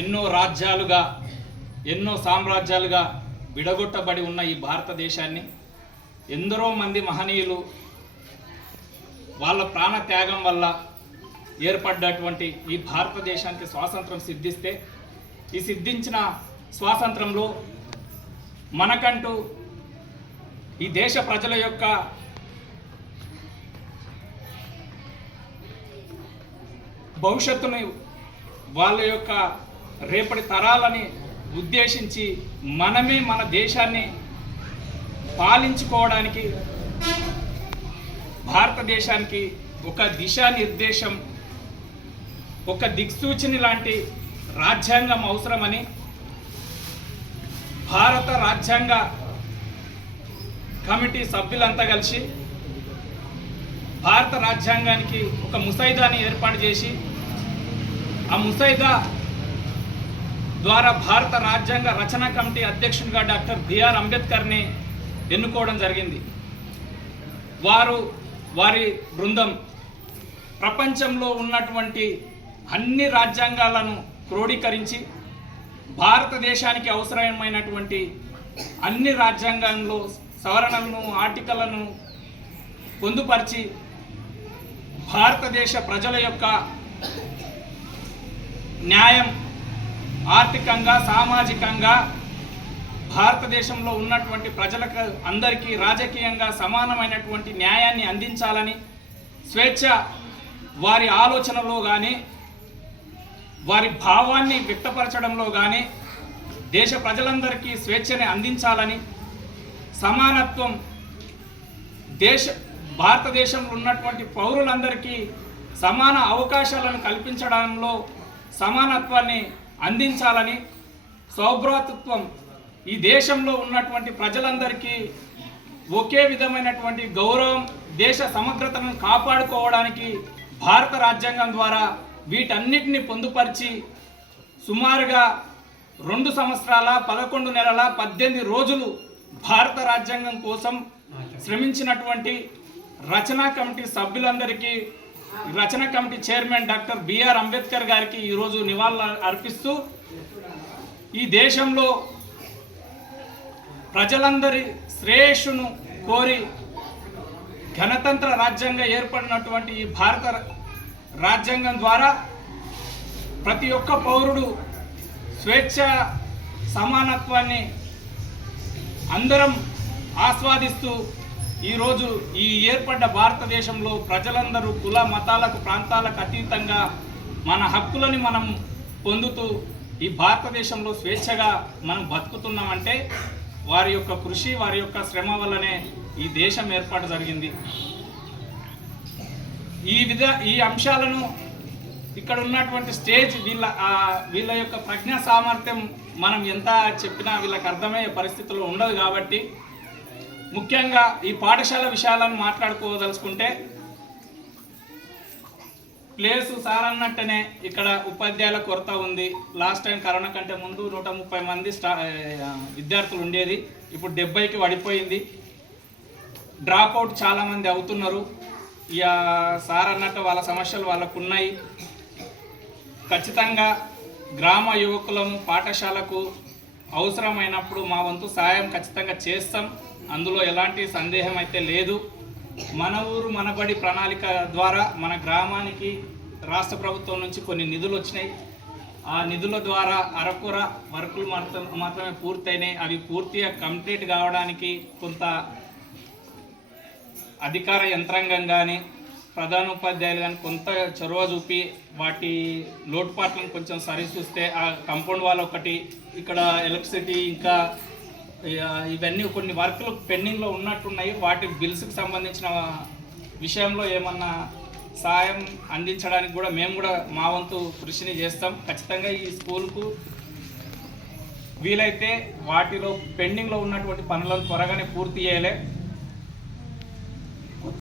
ఎన్నో రాజ్యాలుగా ఎన్నో సామ్రాజ్యాలుగా విడగొట్టబడి ఉన్న ఈ భారతదేశాన్ని ఎందరో మంది మహనీయులు వాళ్ళ ప్రాణ త్యాగం వల్ల ఏర్పడ్డటువంటి ఈ భారతదేశానికి స్వాతంత్రం సిద్ధిస్తే ఈ సిద్ధించిన స్వాతంత్రంలో మనకంటూ ఈ దేశ ప్రజల యొక్క భవిష్యత్తుని వాళ్ళ యొక్క రేపటి తరాలని ఉద్దేశించి మనమే మన దేశాన్ని పాలించుకోవడానికి భారతదేశానికి ఒక దిశానిర్దేశం ఒక దిక్సూచిని లాంటి రాజ్యాంగం అవసరమని భారత రాజ్యాంగ కమిటీ సభ్యులంతా కలిసి భారత రాజ్యాంగానికి ఒక ముసైదాని ఏర్పాటు చేసి ఆ ముసైదా ద్వారా భారత రాజ్యాంగ రచనా కమిటీ అధ్యక్షునిగా డాక్టర్ బిఆర్ అంబేద్కర్ని ఎన్నుకోవడం జరిగింది. వారి బృందం ప్రపంచంలో ఉన్నటువంటి అన్ని రాజ్యాంగాలను క్రోడీకరించి భారతదేశానికి అవసరమైనటువంటి అన్ని రాజ్యాంగంలో సవరణలను ఆర్టికల్లను పొందుపరిచి భారతదేశ ప్రజల యొక్క న్యాయం ఆర్థికంగా సామాజికంగా భారతదేశంలో ఉన్నటువంటి ప్రజలకు అందరికీ రాజకీయంగా సమానమైనటువంటి న్యాయాన్ని అందించాలని స్వేచ్ఛ వారి ఆలోచనలో కానీ వారి భావాన్ని వ్యక్తపరచడంలో కానీ దేశ ప్రజలందరికీ స్వేచ్ఛని అందించాలని సమానత్వం భారతదేశంలో ఉన్నటువంటి పౌరులందరికీ సమాన అవకాశాలను కల్పించడంలో సమానత్వాన్ని అందించాలని సౌభ్రాతృత్వం ఈ దేశంలో ఉన్నటువంటి ప్రజలందరికీ ఒకే విధమైనటువంటి గౌరవం దేశ సమగ్రతను కాపాడుకోవడానికి భారత రాజ్యాంగం ద్వారా వీటన్నిటిని పొందుపరిచి సుమారుగా 2 సంవత్సరాల 11 నెలల 18 రోజులు భారత రాజ్యాంగం కోసం శ్రమించినటువంటి రచనా కమిటీ సభ్యులందరికీ రచనా committee chairman doctor B R Ambedkar గారికి ఈరోజు నివాళులు అర్పిస్తూ ఈ దేశంలో ప్రజలందరి శ్రేయస్సును కోరి గణతంత్ర రాజ్యాంగం ఏర్పడినటువంటి ఈ భారత రాజ్యాంగం ద్వారా ప్రతి ఒక్క పౌరుడు స్వేచ్ఛ సమానత్వాన్ని అందరం ఆస్వాదిస్తూ ఈరోజు ఈ ఏర్పడ్డ భారతదేశంలో ప్రజలందరూ కుల మతాలకు ప్రాంతాలకు అతీతంగా మన హక్కులని మనం పొందుతూ ఈ భారతదేశంలో స్వేచ్ఛగా మనం బతుకుతున్నామంటే వారి యొక్క కృషి వారి యొక్క శ్రమ వల్లనే ఈ దేశం ఏర్పాటు జరిగింది. ఈ అంశాలను ఇక్కడ ఉన్నటువంటి స్టేజ్ వీళ్ళ యొక్క ప్రజ్ఞా సామర్థ్యం మనం ఎంత చెప్పినా వీళ్ళకి అర్థమయ్యే పరిస్థితుల్లో ఉండదు. కాబట్టి ముఖ్యంగా ఈ పాఠశాల విషయాలను మాట్లాడుకోదలుచుకుంటే ప్లేసు సార్ అన్నట్టునే ఇక్కడ ఉపాధ్యాయుల కొరత ఉంది. లాస్ట్ టైం కరోనా కంటే ముందు 130 మంది విద్యార్థులు ఉండేది, ఇప్పుడు 70కి పడిపోయింది. డ్రాప్ అవుట్ చాలామంది అవుతున్నారు. ఇక సార్ అన్నట్టు వాళ్ళ సమస్యలు వాళ్ళకు ఉన్నాయి. ఖచ్చితంగా గ్రామ యువకులను పాఠశాలకు అవసరమైనప్పుడు మా వంతు సాయం ఖచ్చితంగా చేస్తాం, అందులో ఎలాంటి సందేహం అయితే లేదు. మన ఊరు మనబడి ప్రణాళిక ద్వారా మన గ్రామానికి రాష్ట్ర ప్రభుత్వం నుంచి కొన్ని నిధులు వచ్చినాయి. ఆ నిధుల ద్వారా అరకొర వర్కులు మాత్రమే పూర్తయినాయి. అవి పూర్తిగా కంప్లీట్ కావడానికి కొంత అధికార యంత్రాంగం కానీ ప్రధానోపాధ్యాయులు కానీ కొంత చొరవ చూపి వాటి లోటుపాట్లను కొంచెం సరిచూస్తే ఆ కాంపౌండ్ వాల్ ఒకటి, ఇక్కడ ఎలక్ట్రిసిటీ, ఇంకా ఇవన్నీ కొన్ని వర్కులు పెండింగ్లో ఉన్నట్టున్నాయి. వాటి బిల్స్కి సంబంధించిన విషయంలో ఏమన్నా సాయం అందించడానికి కూడా మేము కూడా మా వంతు కృషిని చేస్తాం. ఖచ్చితంగా ఈ స్కూల్కు వీలైతే వాటిలో పెండింగ్లో ఉన్నటువంటి పనులను త్వరగానే పూర్తి చేయాలి.